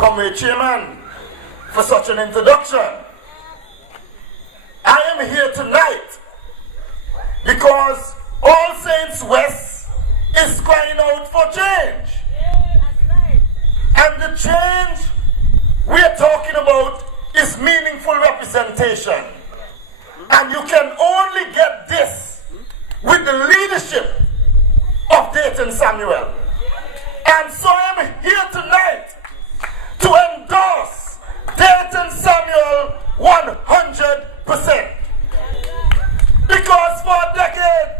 Comrade Chairman, for such an introduction. I am here tonight because All Saints West is crying out for change. And the change we are talking about is meaningful representation. And you can only get this with the leadership of Dayton Samuel. And so I'm here tonight to endorse Dayton Samuel 100%. Because for a decade,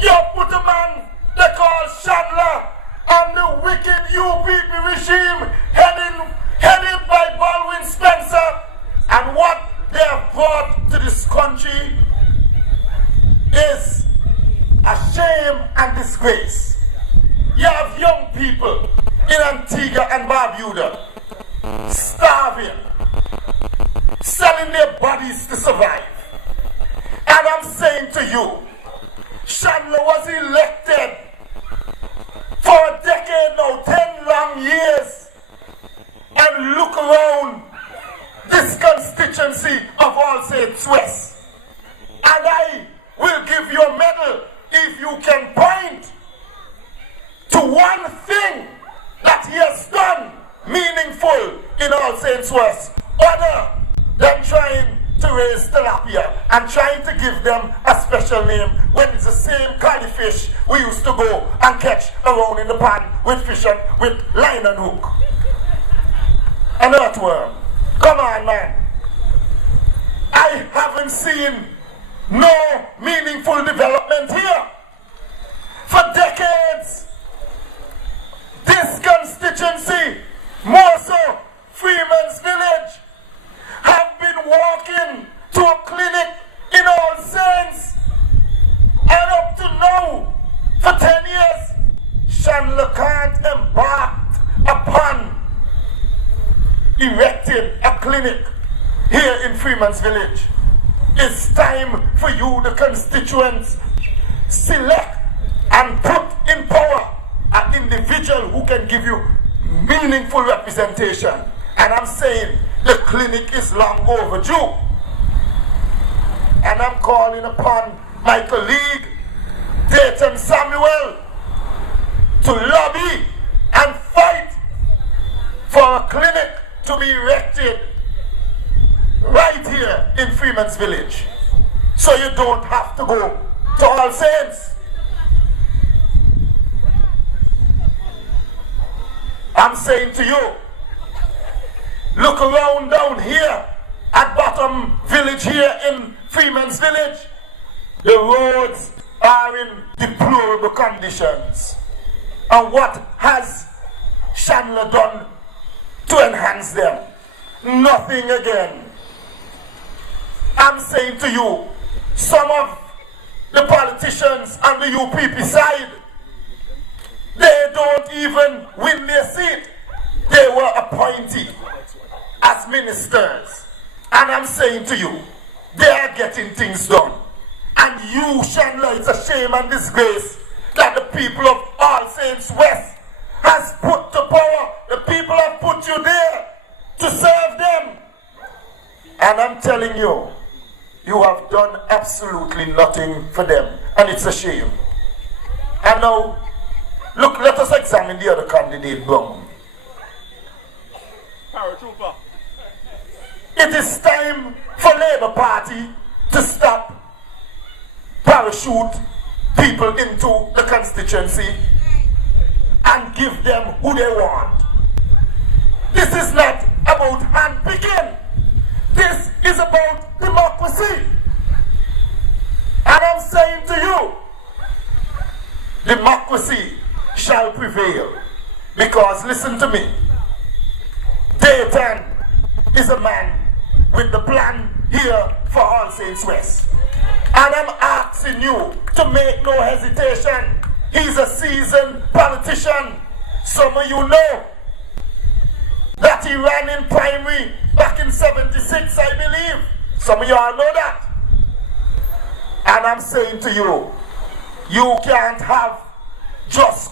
you put a man they call Chandler and the wicked UPP regime headed by Baldwin Spencer, and what they have brought to this country is a shame and disgrace. You have young people in Antigua and Barbuda starving, selling their bodies to survive. And I'm saying to you, Chandler was elected for a decade now, 10 long years. And look around this constituency of All Saints West. And I will give you a medal if you can point to one thing that he has done meaningful in All Saints West, other than trying to raise tilapia and trying to give them a special name when it's the same kind of fish we used to go and catch around in the pond with fish and with line and hook. An earthworm. Come on, man. I haven't seen no meaningful development here. For decades, this constituency, more so Freemans Village, have been walking to a clinic in All Saints, and up to now, for 10 years, Chandler can't embark upon erecting a clinic here in Freeman's Village. It's time for you, the constituents, select and put in power an individual who can give you meaningful representation. And I'm saying the clinic is long overdue. And I'm calling upon my colleague, Dayton Samuel, to lobby and fight for a clinic to be erected right here in Freeman's Village. So you don't have to go to All Saints. I'm saying to you, look around down here at Bottom Village here in Freeman's Village. The roads are in deplorable conditions. And what has Chandler done to enhance them? Nothing again. I'm saying to you, some of the politicians on the UPP side, they don't even win their seat. They were appointed as ministers. And I'm saying to you, they are getting things done. And you, Chandler, it's a shame and disgrace that the people of All Saints West has put to power. The people have put you there to serve them. And I'm telling you, you have done absolutely nothing for them. And it's a shame. And now, look, let us examine the other candidate, Brown. Paratrooper. It is time for Labour Party to stop parachute people into the constituency and give them who they want. This is not about handpicking. This is about democracy. And I'm saying to you, democracy shall prevail. Because listen to me, Dayton is a man with the plan here for All Saints West. And I'm asking you to make no hesitation. He's a seasoned politician. Some of you know that he ran in primary back in 76, I believe. Some of you all know that. And I'm saying to you, you can't have just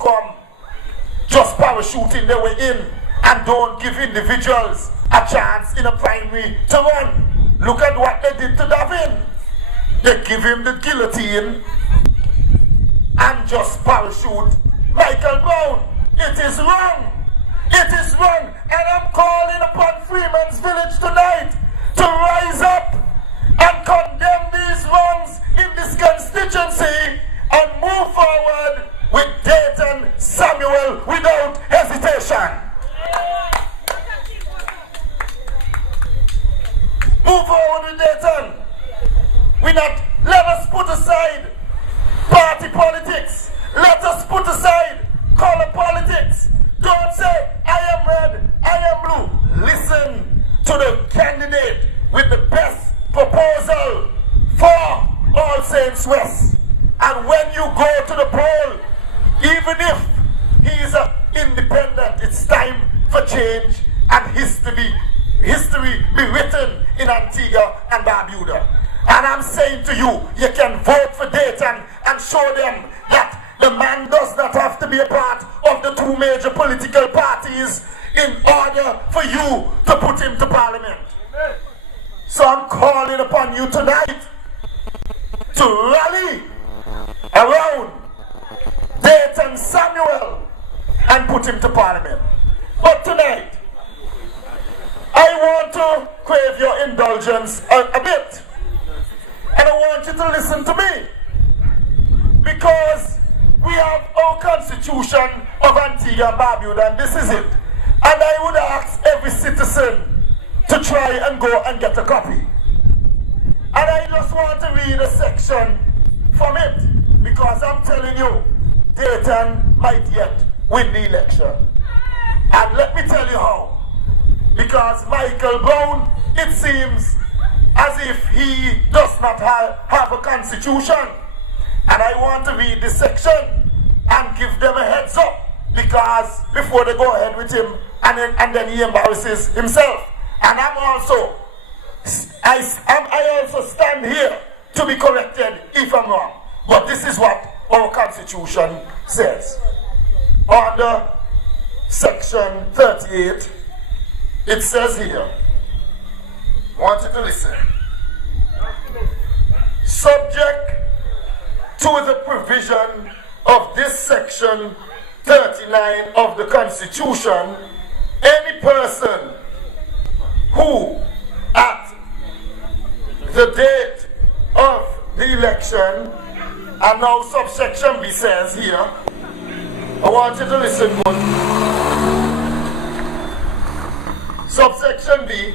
parachuting their way in and don't give individuals a chance in a primary to run. Look at what they did to Davin. They give him the guillotine and just parachute Michael Brown. It is wrong. It is wrong. And I'm calling upon Freemans Village tonight to rise up and condemn these wrongs in this constituency and move forward with Dayton Samuel without hesitation. Move forward with Dayton. Let us put aside party politics. Let us put aside color politics. Don't say, I am red, I am blue. Listen to the candidate with the best proposal for All Saints West. And when you go to the poll, even if he is independent, it's time for change and history be written in Antigua and Barbuda. And I'm saying to you, you can vote for Dayton and show them that the man does not have to be a part of the two major political parties in order for you to put him to parliament. So I'm calling upon you tonight to rally around Dayton Samuel and put him to parliament. But tonight, I want to crave your indulgence a bit. And I want you to listen to me. Because we have our constitution of Antigua and Barbuda, and this is it. And I would ask every citizen to try and go and get a copy. And I just want to read a section from it, because I'm telling you, Dayton might yet win the election. And let me tell you how. Because Michael Brown, it seems as if he does not have a constitution. And I want to read this section and give them a heads up, because before they go ahead with him and then he embarrasses himself. And I also stand here to be corrected if I'm wrong. But this is what our constitution says. Under section 38, it says here, I want you to listen. Subject to the provision of this section 39 of the Constitution, any person who at the date of the election, and now subsection B says here, I want you to listen good. Subsection B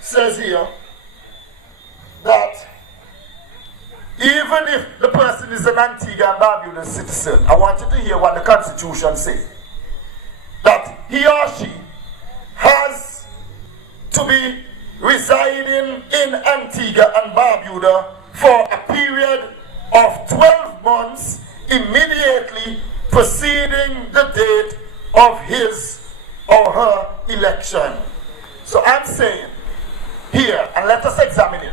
says here that even if the person is an Antigua and Barbuda citizen, I want you to hear what the Constitution says. That he or she has to be residing in Antigua and Barbuda for a period of 12 months immediately preceding the date of his or her election. So I'm saying here, and let us examine it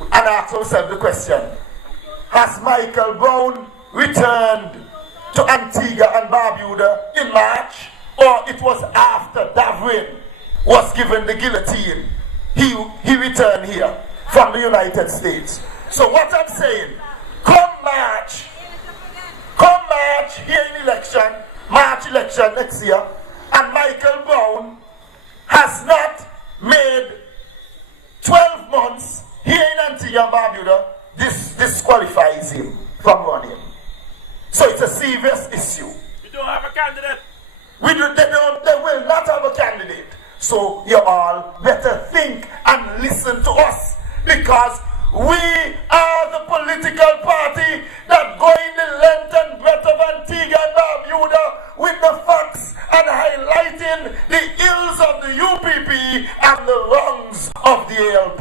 and ask ourselves the question, has Michael Brown returned to Antigua and Barbuda in March, or it was after Davin was given the guillotine he returned here from the United States? So what I'm saying, come March here in election, March election next year, and Michael Brown has not made 12 months here in Antigua and Barbuda, this disqualifies him from running. So it's a serious issue. We don't have a candidate. They will not have a candidate. So you all better think and listen to us, because we are the political party that going the length and breadth of Antigua and Barbuda with the facts and highlighting the ills of the UPP and the wrongs of the ALP.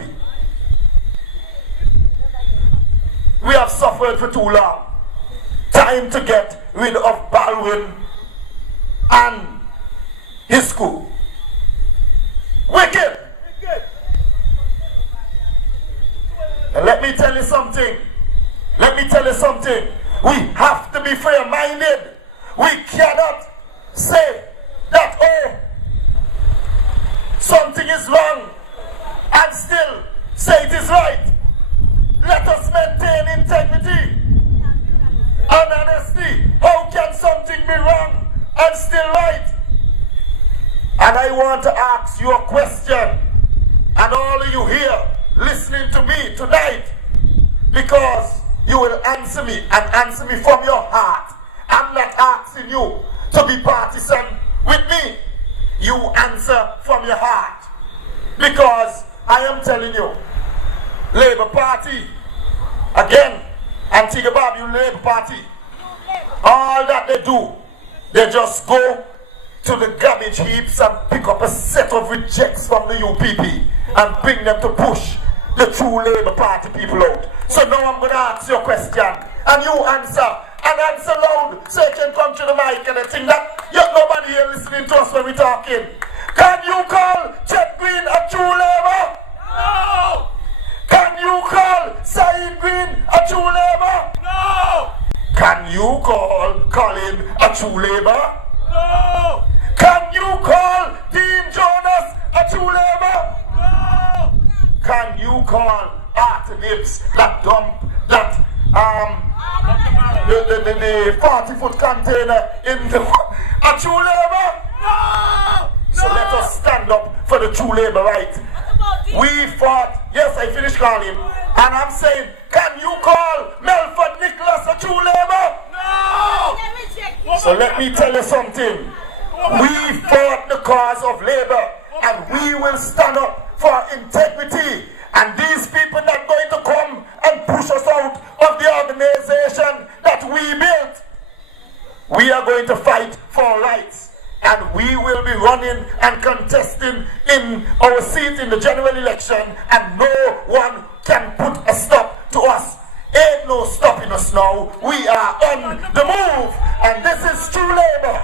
We have suffered for too long. Time to get rid of Baldwin and his coup. Wicked! And let me tell you something. We have to be fair-minded. We cannot say that is wrong and still say it is right. Let us maintain integrity and honesty. How can something be wrong and still right? And I want to ask you a question, and all of you here listening to me tonight, because you will answer me and answer me from your heart. I'm not asking you to be partisan with me. You answer from your heart, because I am telling you, Labour Party, again, Antigua Barbuda Labour Party, all that they do, they just go to the garbage heaps and pick up a set of rejects from the UPP and bring them to push the true Labour Party people out. So now I'm going to ask you a question, and you answer, and answer loud, so you can come to the mic and I think that nobody here listening to us when we're talking. Can you call Chet Green a true Labour? No! Can you call Saeed Green a true Labour? No! Can you call Colin a true Labour? No! Can you call Dean Jonas a true Labour? No! Can you call Arthur Nibs that dump that the 40-foot container in the a true Labour? No! So let us stand up for the true Labour right. We fought, yes, I finished calling, and I'm saying, can you call Melford Nicholas a true Labour? No! So let me tell you something. We fought the cause of Labour, and we will stand up for integrity. And these people not going to come and push us out of the organization that we built. We are going to fight for rights. And we will be running and contesting in our seat in the general election, and no one can put a stop to us. Ain't no stopping us now. We are on the move, and this is true Labour.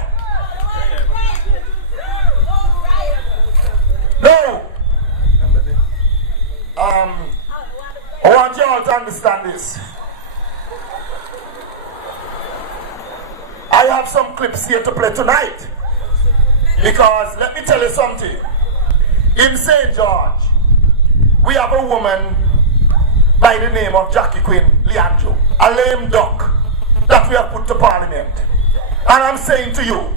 No. I want you all to understand this. I have some clips here to play tonight. Because let me tell you something. In St. George, we have a woman by the name of Jackie Quinn-Leandro, a lame duck that we have put to Parliament. And I'm saying to you,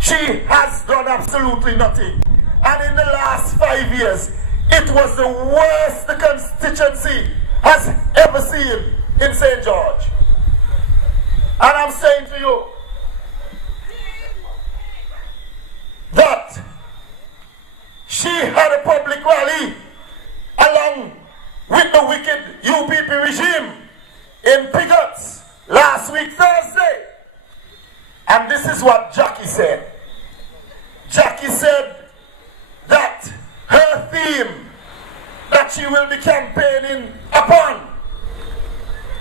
she has done absolutely nothing. And in the last 5 years, it was the worst the constituency has ever seen in St. George. And I'm saying to you that she had a public rally along with the wicked UPP regime in Pigots last week Thursday. And this is what Jackie said. Jackie said that her theme that she will be campaigning upon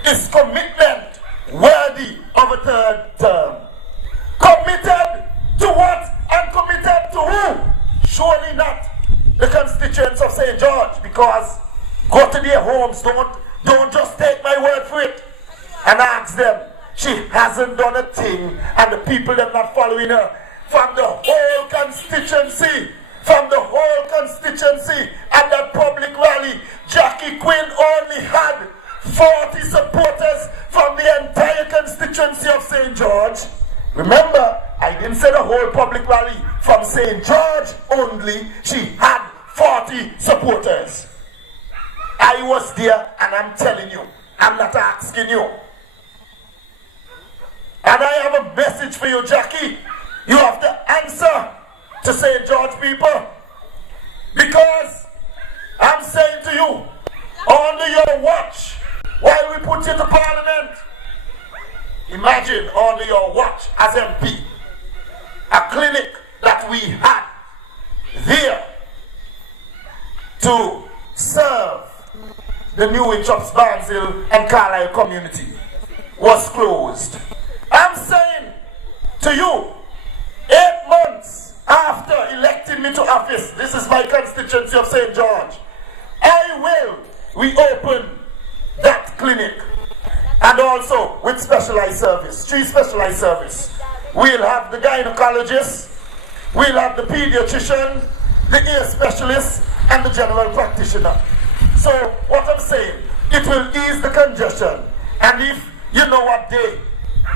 is commitment worthy of a third term. Committed to what? And committed to who? Surely not the constituents of St. George, because go to their homes, don't just take my word for it, and ask them. She hasn't done a thing, and the people that are not following her from the whole constituency, at that public rally, Jackie Quinn only had 40 supporters from the entire constituency of St. George. Remember, I didn't say the whole public rally. From St. George only, she had 40 supporters. I was there, and I'm telling you, I'm not asking you. And I have a message for you, Jackie. You have to answer to St. George people. Because I'm saying to you, under your watch, while we put you to Parliament, imagine under your watch as MP, a clinic that we had there to serve the New Winchops, Barnsley and Carlisle community was closed. I'm saying to you, 8 months after electing me to office, this is my constituency of St. George, I will reopen that clinic, and also with specialized service, 3 specialized service. We'll have the gynecologist, we'll have the pediatrician, the ear specialist, and the general practitioner. So what I'm saying, it will ease the congestion. And if you know what day,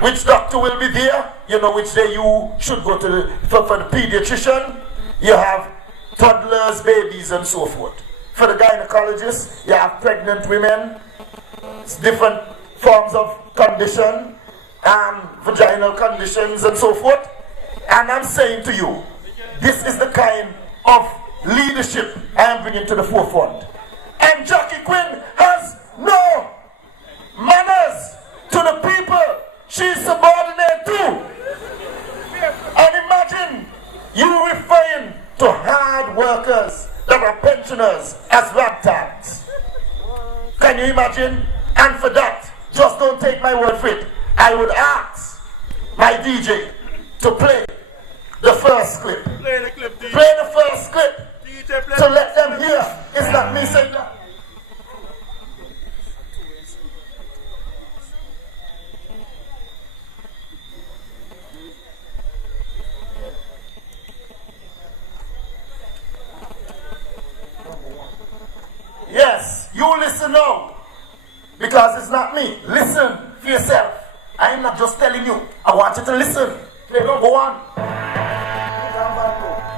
which doctor will be there, you know which day you should go to for the pediatrician, you have toddlers, babies, and so forth. For the gynecologist, you have pregnant women, different forms of condition, vaginal conditions, and so forth. And I'm saying to you, this is the kind of leadership I am bringing to the forefront. And Jackie Quinn has no manners to the people she's subordinate to. And imagine you referring to hard workers that are pensioners as ragtags. Can you imagine? And for that, just don't take my word for it. I would ask my DJ to play the first clip. Play the clip, DJ. Play the first clip. DJ, play to let them hear. It's not me saying that. Yes, you listen now. Because it's not me. Listen for yourself. I am not just telling you. I want you to listen. Go on.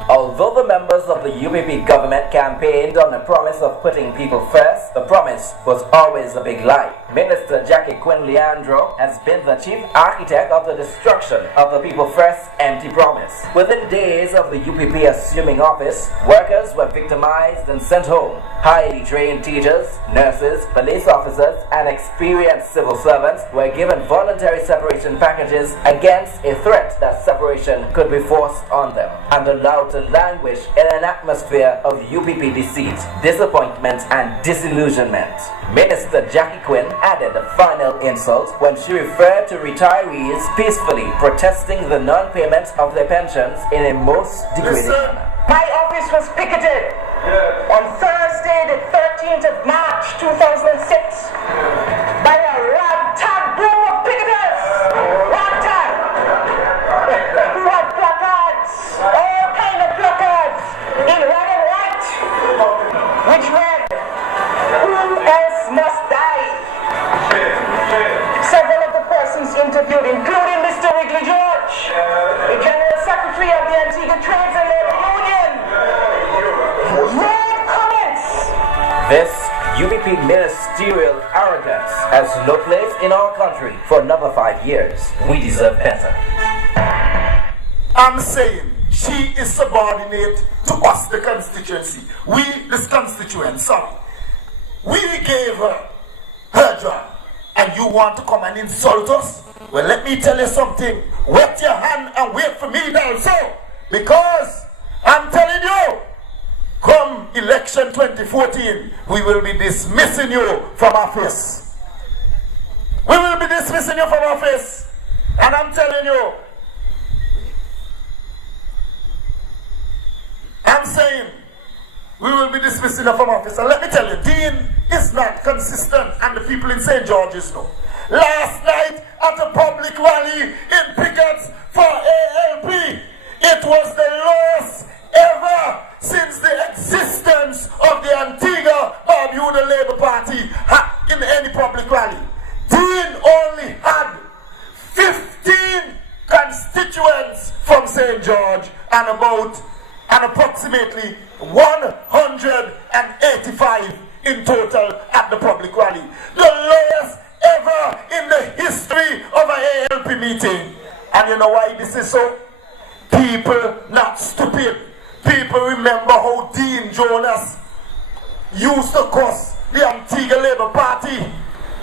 Although the members of the UPP government campaigned on the promise of putting people first, the promise was always a big lie. Minister Jackie quinn-leandro has been the chief architect of the destruction of the people first empty promise. Within days of the UPP assuming office, workers were victimized and sent home. Highly trained teachers, nurses, police officers, and experienced civil servants were given voluntary separation packages against a threat that separation could be forced on them, and allowed to languish in an atmosphere of UPP deceit, disappointment, and disillusionment. Minister Jackie Quinn added a final insult when she referred to retirees peacefully protesting the non-payment of their pensions in a most degrading manner. My office was picketed on Thursday, the 13th of March 2006 by a ragtag group of picketers. Ragtag! Who had placards, all kind of placards in red and white, which read, "Who else must die?" Several of the persons interviewed, including Mr. Wrigley George, the General Secretary of the Antigua Trades and Labor Union, made comments. This UPP ministerial arrogance has no place in our country for another 5 years. We deserve better. I'm saying she is subordinate to us, the constituency. We, this constituent, sorry. We gave her her job. And you want to come and insult us? Well, let me tell you something. Wet your hand and wait for me, Dalso. Because I'm telling you, come election 2014, we will be dismissing you from office. We will be dismissing you from office. And I'm telling you, I'm saying, we will be dismissing you from office. And let me tell you, Dean is not consistent, and the people in St. George's know. Last night at a public rally in pickets for ALP, it was the lowest ever since the existence of the Antigua Barbuda Labour Party in any public rally. Dean only had 15 constituents from St. George and approximately 185 in total at the public rally. The lowest ever in the history of an ALP meeting. And you know why this is so? People not stupid. People remember how Dean Jonas used to curse the Antigua Labour Party.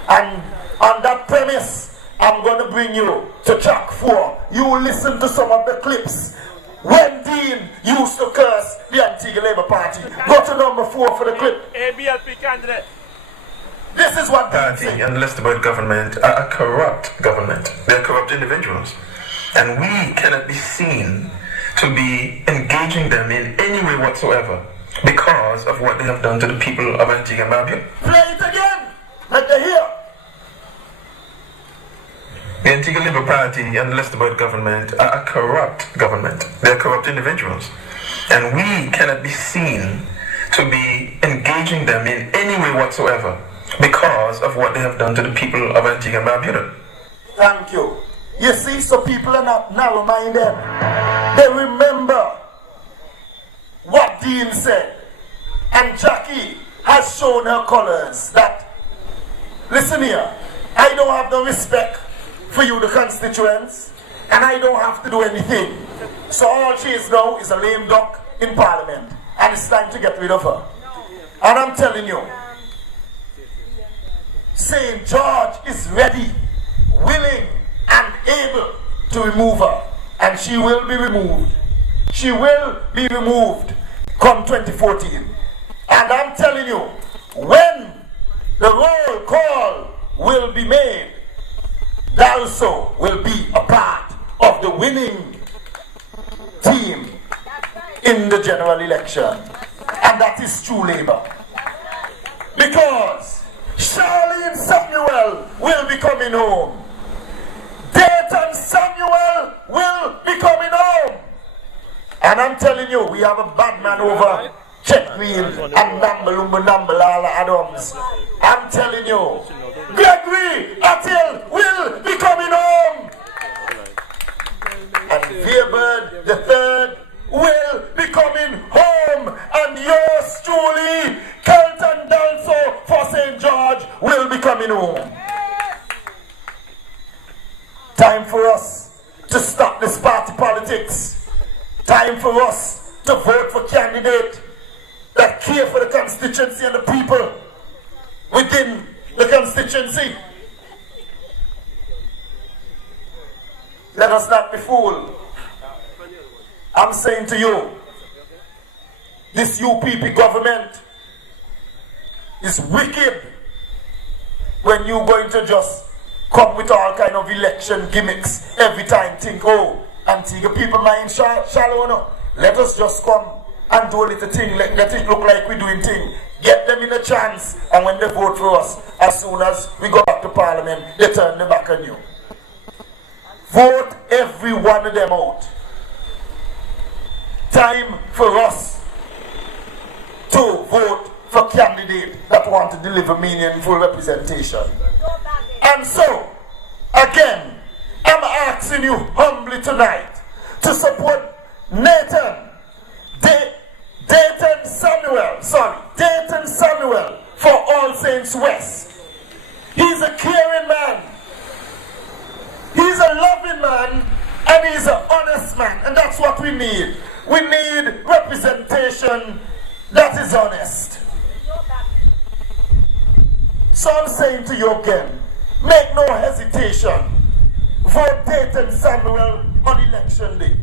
And on that premise, I'm going to bring you to track 4. You will listen to some of the clips when Dean used to curse the Antigua Labour Party. Go to number 4 for the clip. ABLP candidate. This is what party and list about government are a corrupt government. They're corrupt individuals. And we cannot be seen to be engaging them in any way whatsoever because of what they have done to the people of Antigua and Barbuda. Play it again. Let them hear. The Antigua Labour Party and the list about government are a corrupt government. They're corrupt individuals. And we cannot be seen to be engaging them in any way whatsoever because of what they have done to the people of Antigua and Barbuda. Thank you. You see, so people are not narrow-minded. They remember what Dean said. And Jackie has shown her colors that, listen here, I don't have no respect for you, the constituents, and I don't have to do anything. So all she is now is a lame duck in Parliament, and it's time to get rid of her. And I'm telling you, St. George is ready, willing, and able to remove her. And she will be removed. She will be removed come 2014. And I'm telling you, when the roll call will be made, Dalso will be a part of the winning team in the general election. And that is true labor. Because Charlene Samuel will be coming home. Dayton Samuel will be coming home. And I'm telling you, we have a bad man over Chet Green and Nambalala Adams. I'm telling you, Gregory Attil will be coming home. And Veerbird III will be coming home. And yours truly, Kelton Dalso for St. George will be coming home. Time for us to stop this party politics. Time for us to vote for candidates that care for the constituency and the people within the constituency. Let us not be fooled. I'm saying to you, this UPP government is wicked when you're going to just come with all kind of election gimmicks every time. Think, oh, Antigua people mind shallow, no? Let us just come and do a little thing, let it look like we're doing thing. Get them in a chance, and when they vote for us, as soon as we go back to Parliament, they turn their back on you. Vote every one of them out. Time for us to vote for candidates that want to deliver meaningful representation. And so, again, I'm asking you humbly tonight to support Dayton Samuel for All Saints West. He's a caring man. He's a loving man, and he's an honest man, and that's what we need. We need representation that is honest. So I'm saying to you again, make no hesitation. Vote Dayton Samuel on election day.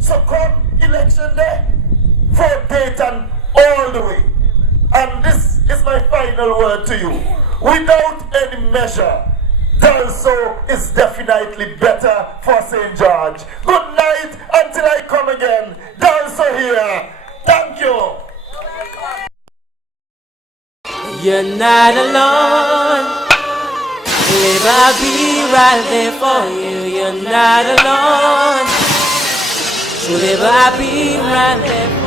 So come election day, vote Dayton all the way. And this is my final word to you. Without any measure, Dalso is definitely better for St. George. Good night until I come again. Dalso here. Thank you. You're not alone. Live, I'll be right there for you. You're not alone. So live, I'll be right there for you.